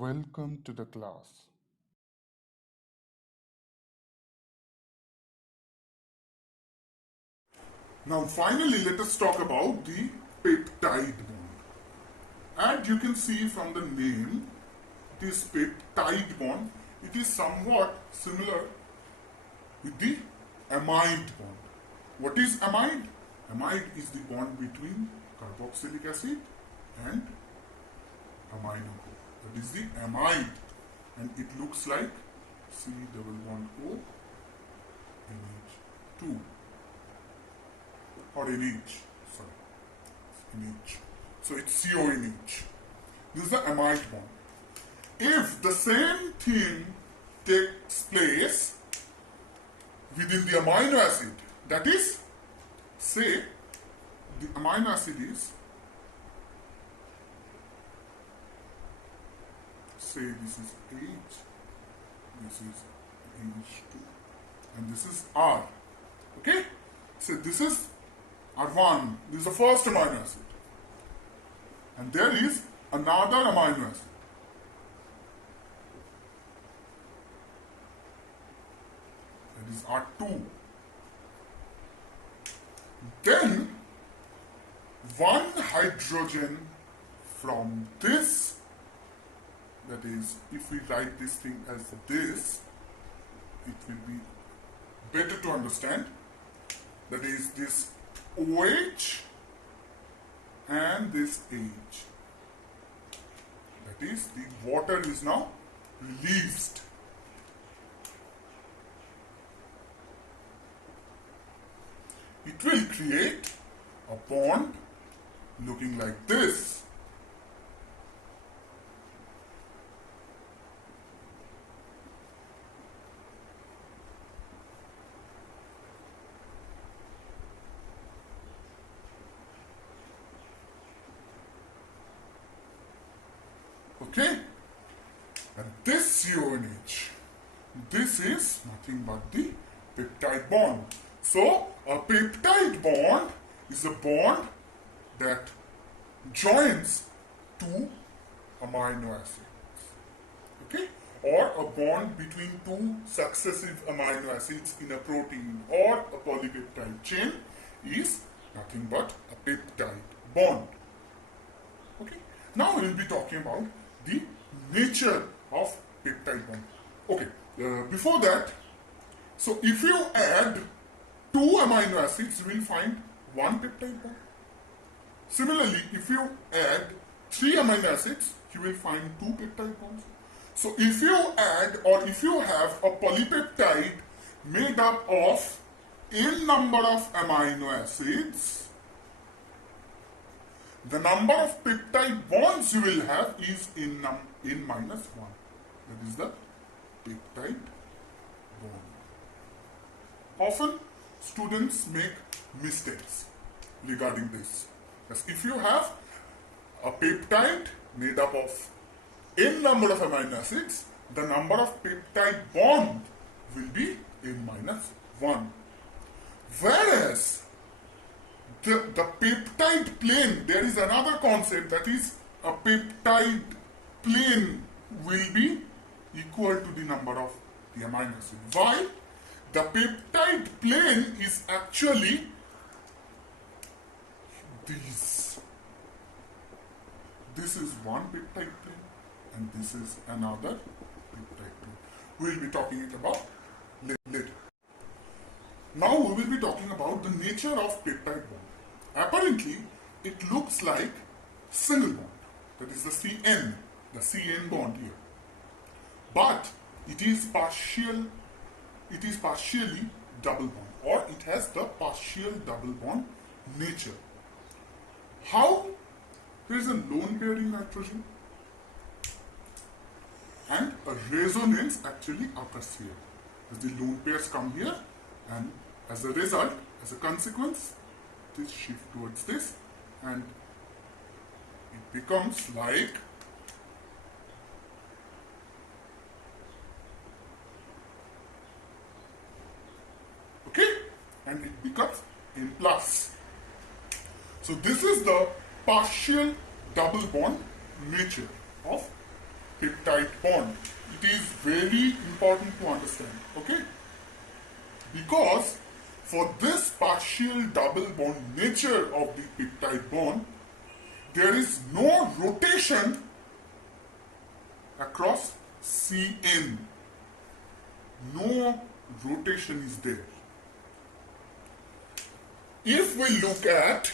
Welcome to the class. Now finally let us talk about the peptide bond. And you can see from the name, this peptide bond, it is somewhat similar with the amide bond. What is amide? Amide is the bond between carboxylic acid and amino group. That is the amide, and it looks like C double bond O NH2 or NH, sorry, NH. So it's CONH. This is the amide bond. If the same thing takes place within the amino acid, that is, say the amino acid is, say this is H, this is H2, and this is R. Okay? So this is R1, this is the first amino acid. And there is another amino acid. That is R2. Then one hydrogen from this, that is, if we write this thing as this, it will be better to understand. That is this OH and this H. That is, the water is now released. It will create a bond looking like this. Okay? And this CONH, this is nothing but the peptide bond. So, a peptide bond is a bond that joins two amino acids. Okay? Or a bond between two successive amino acids in a protein or a polypeptide chain is nothing but a peptide bond. Okay? Now we will be talking about the nature of peptide bond. Okay, before that, so if you add two amino acids, you will find one peptide bond. Similarly, if you add three amino acids, you will find two peptide bonds. So if you add, or if you have a polypeptide made up of n number of amino acids, the number of peptide bonds you will have is n minus 1. That is the peptide bond. Often students make mistakes regarding this. Because if you have a peptide made up of n number of amino acids, the number of peptide bond will be n minus 1. Whereas the peptide plane, there is another concept, that is a peptide plane will be equal to the number of the amino acid. Why? The peptide plane is actually this. This is one peptide plane and this is another peptide plane. We will be talking it about later. Now we will be talking about the nature of peptide bond. Apparently, it looks like single bond. That is the CN bond here. But it is partially double bond, or it has the partial double bond nature. How? There is a lone pair in nitrogen and a resonance actually occurs here. As the lone pairs come here, and as a result, as a consequence, this shift towards this, and it becomes like and it becomes N plus. So this is the partial double bond nature of peptide bond. It is very important to understand, okay? Because for this partial double bond nature of the peptide bond, there is no rotation across CN. No rotation is there. If we look at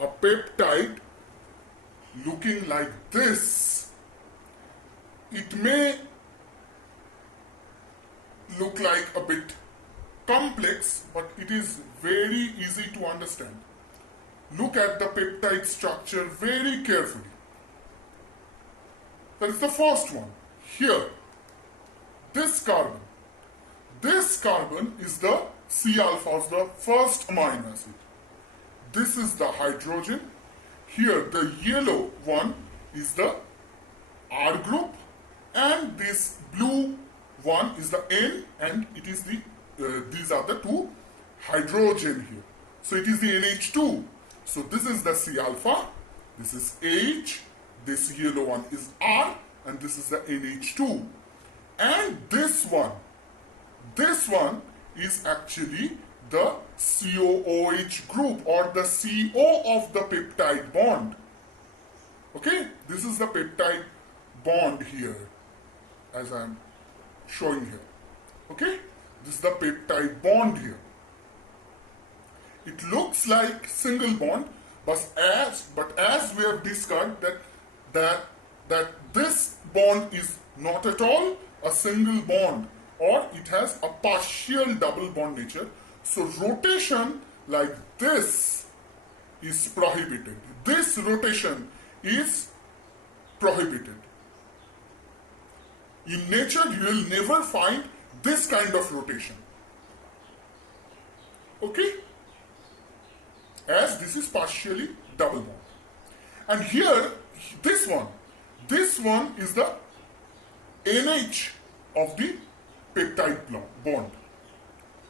a peptide looking like this, it may look like a bit complex, but it is very easy to understand. Look at the peptide structure very carefully. That is the first one. Here, this carbon is the C alpha, the first amino acid. This is the hydrogen. Here, the yellow one is the R group, and this blue one is the N, and it is the these are the two hydrogen here. So it is the NH2. So this is the C alpha, this is H, this yellow one is R, and this is the NH2. And this one is actually the COOH group, or the CO of the peptide bond. Okay, this is the peptide bond here, as I am showing here. Okay, this is the peptide bond here. It looks like single bond, but as we have discussed that this bond is not at all a single bond, or it has a partial double bond nature. So rotation like this is prohibited. This rotation is prohibited. In nature, you will never find this kind of rotation. Okay? As this is partially double bond. And here, this one is the NH of the peptide bond.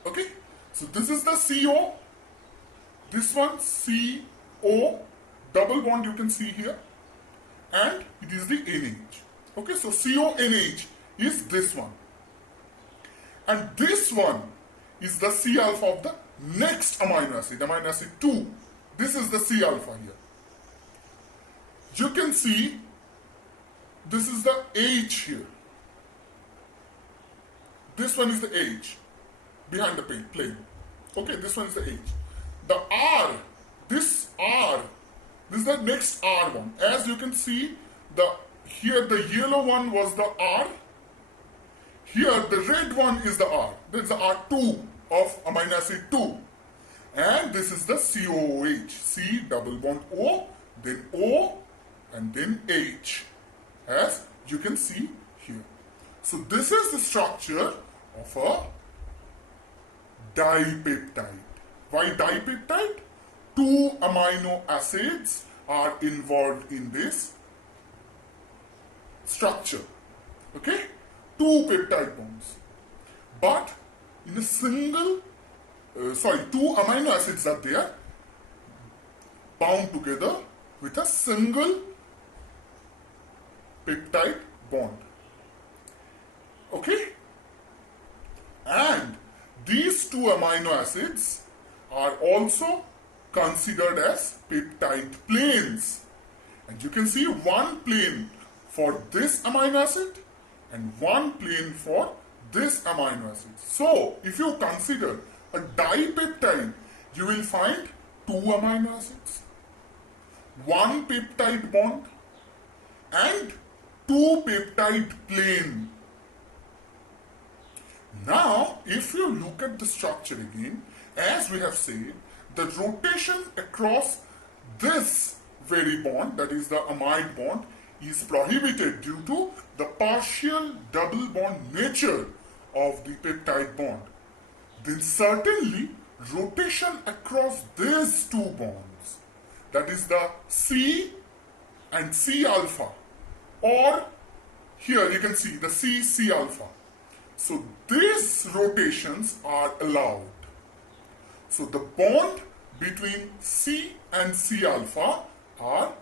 Okay? So this is the CO, this one CO, double bond you can see here, and it is the NH. Okay, so CONH is this one. And this one is the C alpha of the next amino acid 2. This is the C alpha here. You can see this is the H here. This one is the H behind the plane. Okay, this one is the H. The R, this is the next R one. As you can see, here the yellow one was the R. Here the red one is the R. This is the R2 of amino acid 2. And this is the COOH. C double bond O, then O, and then H. As you can see here. So this is the structure of a dipeptide. Why dipeptide? 2 amino acids are involved in this structure. Okay? 2 peptide bonds. But in a single, 2 amino acids are there bound together with a single peptide bond. Okay? And these 2 amino acids are also considered as peptide planes. And you can see one plane for this amino acid and one plane for this amino acid. So, if you consider a dipeptide, you will find 2 amino acids, 1 peptide bond, and 2 peptide plane. Now, if you look at the structure again, as we have said, the rotation across this very bond, that is the amide bond, is prohibited due to the partial double bond nature of the peptide bond. Then certainly rotation across these 2 bonds, that is the C and C alpha, or here you can see the C alpha. So these rotations are allowed. So the bond between C and C alpha are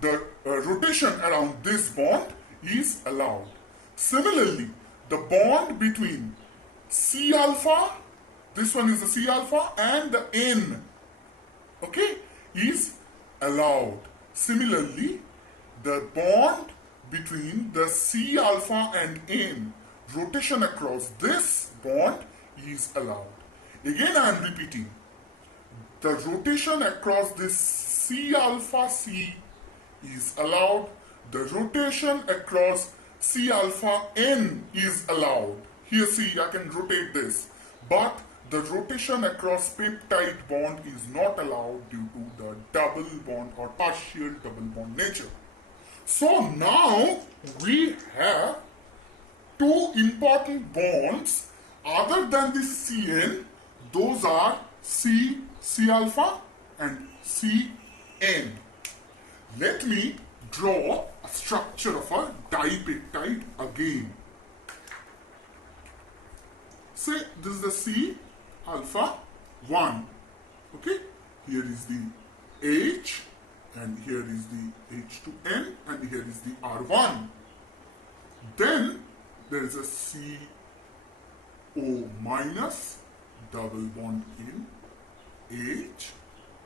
the rotation around this bond is allowed. Similarly, the bond between C alpha, this one is the C alpha, and the N, okay, is allowed. Similarly, the bond between the C alpha and N, rotation across this bond is allowed. Again, I am repeating, the rotation across this C alpha C is allowed. The rotation across C alpha N is allowed. Here, see, I can rotate this. But the rotation across peptide bond is not allowed due to the double bond or partial double bond nature. So now we have two important bonds other than the CN. Those are C alpha and CN. Let me draw a structure of a dipeptide again. Say this is the C alpha 1. Okay, here is the H, and here is the H to N, and here is the R1. Then there is a CO minus, double bond in H,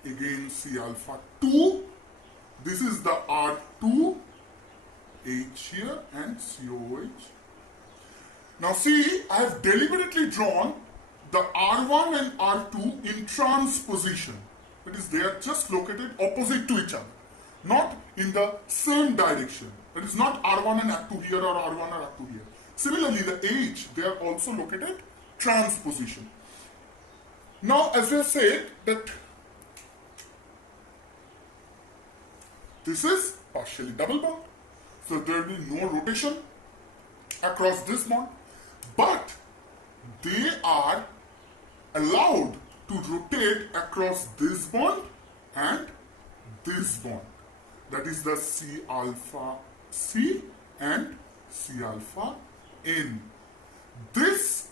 again C alpha 2. This is the R2, H here, and COH. Now see, I have deliberately drawn the R1 and R2 in transposition. That is, they are just located opposite to each other, not in the same direction. That is not R1 and R2 here or R1 or R2 here. Similarly, the H, they are also located transposition. Now, as I said, that this is partially double bond, so there will be no rotation across this bond, but they are allowed to rotate across this bond and this bond. That is the C alpha C and C alpha N. This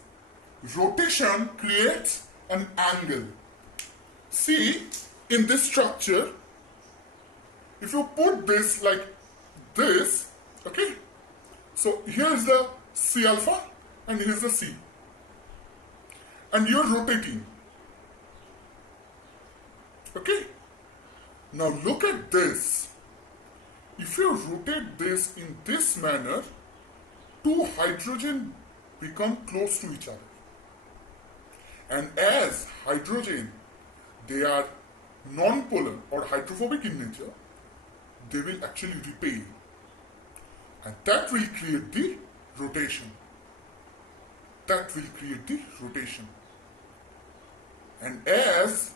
rotation creates an angle. See, in this structure, if you put this like this, okay, so here is the C alpha and here is the C, and you are rotating. Okay, now look at this. If you rotate this in this manner, two hydrogen become close to each other, and as hydrogen, they are non-polar or hydrophobic in nature, they will actually repel, and that will create the rotation. That will create the rotation. And as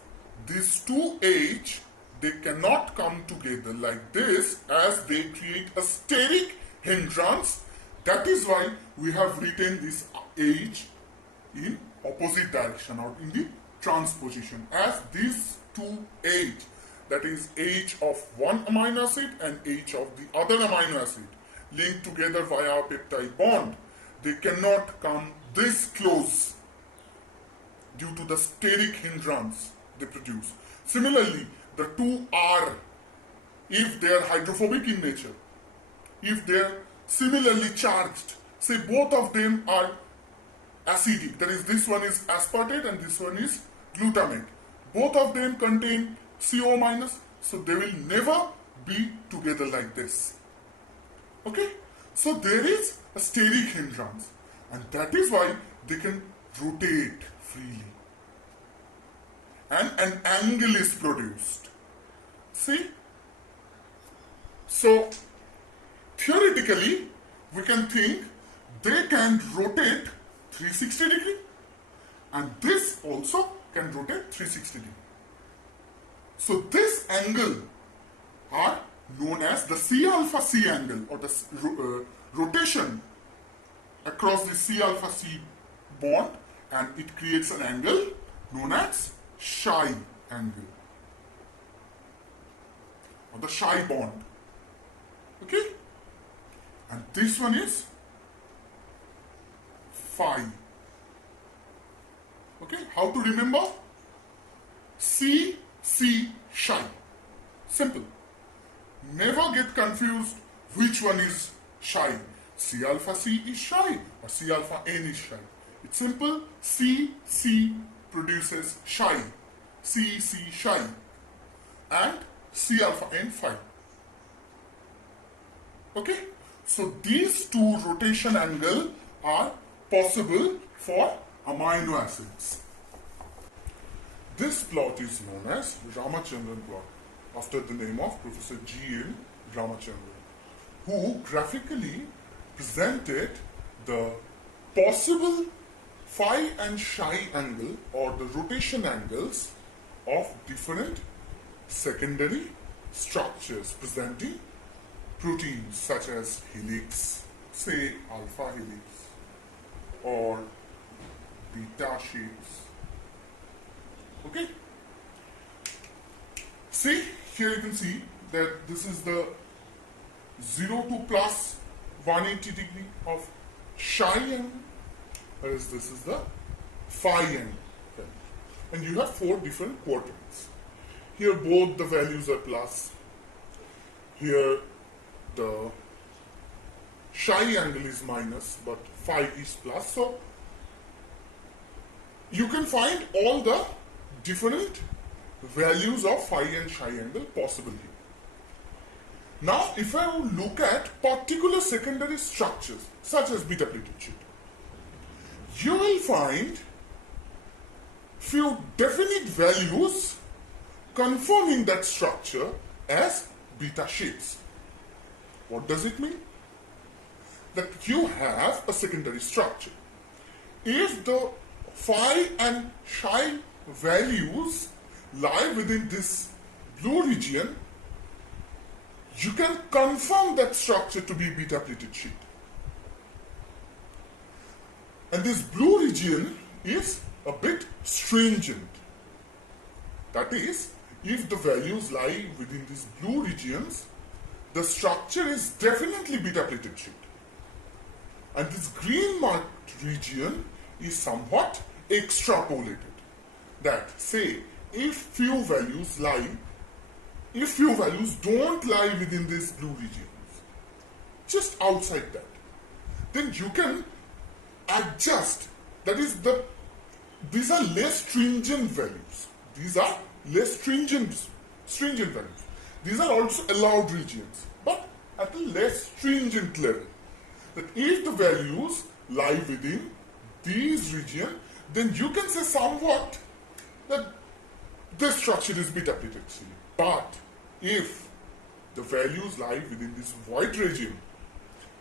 these two H, they cannot come together like this, as they create a steric hindrance. That is why we have written this H in opposite direction or in the transposition, as these two H, that is H of one amino acid and H of the other amino acid, linked together via a peptide bond, they cannot come this close due to the steric hindrance they produce. Similarly, the two R, if they are hydrophobic in nature, if they are similarly charged, say both of them are acidic, that is, this one is aspartate and this one is glutamate, both of them contain CO minus, so they will never be together like this. Okay, so there is a steric hindrance, and that is why they can rotate freely, and an angle is produced. See, so theoretically we can think they can rotate 360 degree, and this also can rotate 360 degree. So this angle are known as the C alpha C angle, or the rotation across the C alpha C bond, and it creates an angle known as Psi angle, or the Psi bond. Okay, and this one is Phi. Okay, how to remember? C Psi. Simple. Never get confused which one is psi. C alpha C is psi or C alpha N is psi. It's simple. C produces psi. C psi and C alpha N phi. Okay. So these two rotation angle are possible for amino acids. This plot is known as Ramachandran plot after the name of Professor G.N. Ramachandran, who graphically presented the possible phi and psi angle or the rotation angles of different secondary structures presenting proteins such as helix, say alpha helix or beta shapes. Okay? See, here you can see that this is the 0 to plus 180 degree of psi angle, whereas this is the phi angle. Okay. And you have 4 different quadrants. Here both the values are plus. Here the psi angle is minus, but phi is plus. So you can find all the different values of phi and psi angle possible here. Now, if I look at particular secondary structures such as beta plated sheet, you will find few definite values confirming that structure as beta shapes. What does it mean? That you have a secondary structure. If the phi and psi values lie within this blue region, you can confirm that structure to be beta plated sheet. And this blue region is a bit stringent. That is, if the values lie within these blue regions, the structure is definitely beta plated sheet. And this green marked region is somewhat extrapolated. That, say, if few values don't lie within these blue regions, just outside that, then you can adjust. That is, these are less stringent values. These are less stringent values. These are also allowed regions, but at a less stringent level. That if the values lie within these regions, then you can say somewhat that this structure is beta plated sheet. But if the values lie within this white region,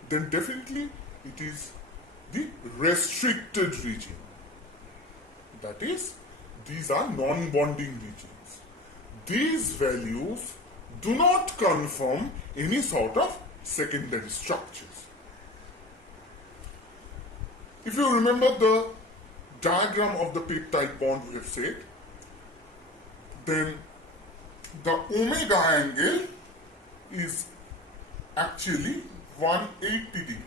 then definitely it is the restricted region. That is, these are non-bonding regions. These values do not confirm any sort of secondary structures. If you remember the diagram of the peptide bond we have said, then the omega angle is actually 180 degree.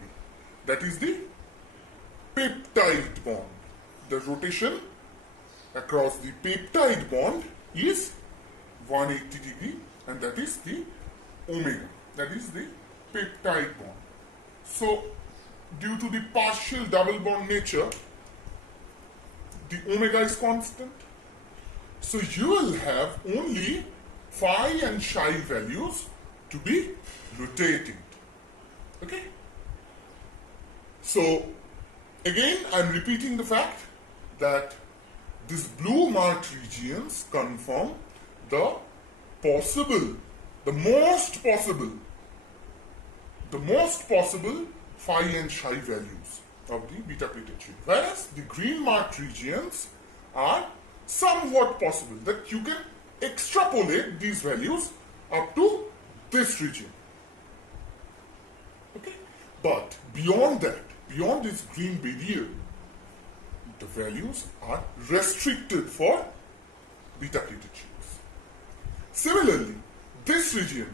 That is the peptide bond. The rotation across the peptide bond is 180 degree, and that is the omega. That is the peptide bond. So, due to the partial double bond nature, the omega is constant. So you will have only phi and psi values to be rotated. Okay? So again, I am repeating the fact that these blue marked regions confirm the most possible phi and psi values of the beta plated sheet. Whereas the green marked regions are somewhat possible, that you can extrapolate these values up to this region. Okay? But beyond that, beyond this green barrier, the values are restricted for beta plated sheets. Similarly, this region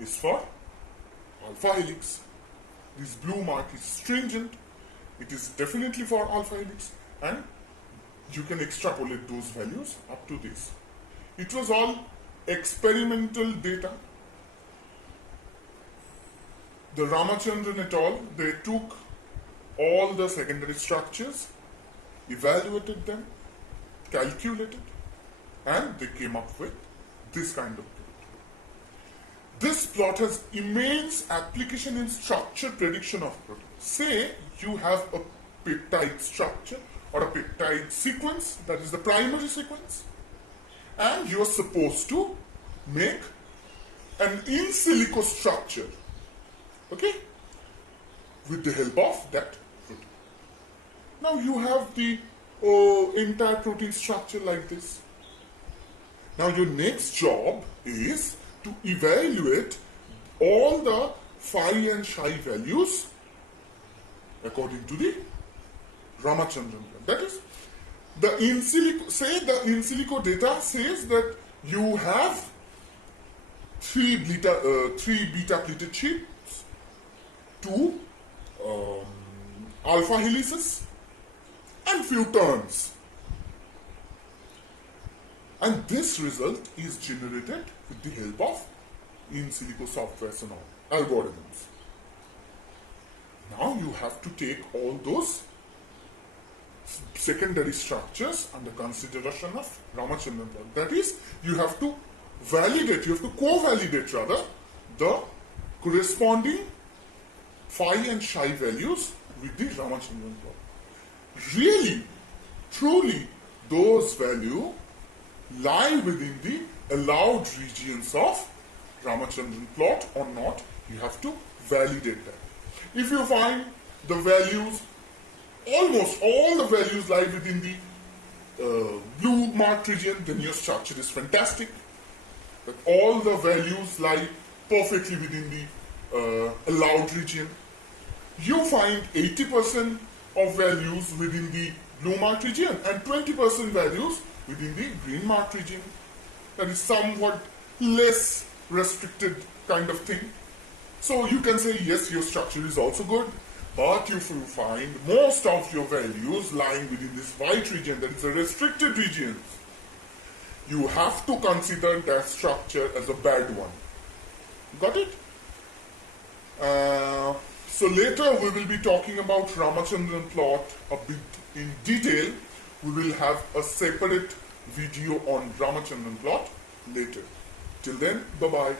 is for alpha helix. This blue mark is stringent. It is definitely for alpha helix, and you can extrapolate those values up to this. It was all experimental data. the Ramachandran et al., they took all the secondary structures, evaluated them, calculated, and they came up with this kind of plot. This plot has immense application in structure prediction of proteins. Say you have a peptide structure or a peptide sequence, that is the primary sequence, and you are supposed to make an in silico structure, okay, with the help of that protein. Now you have the entire protein structure like this. Now your next job is to evaluate all the Phi and Psi values according to the Ramachandran plan. That is, the in silico data says that you have three beta pleated sheets, two alpha helices, and few turns. And this result is generated with the help of in silico softwares and all, algorithms. Now you have to take all those secondary structures under consideration of Ramachandran plot. That is, you have to validate, you have to co-validate rather, the corresponding Phi and Psi values with the Ramachandran plot. Really, truly, those values lie within the allowed regions of Ramachandran plot or not, you have to validate that. If you find the values, almost all the values lie within the blue marked region, then your structure is fantastic. But all the values lie perfectly within the allowed region. You find 80% of values within the blue marked region and 20% values within the green marked region. That is somewhat less restricted kind of thing. So you can say, yes, your structure is also good, but if you find most of your values lying within this white region, that is a restricted region, you have to consider that structure as a bad one. Got it? So later we will be talking about Ramachandran plot a bit in detail. We will have a separate video on Ramachandran plot later. Till then, bye-bye.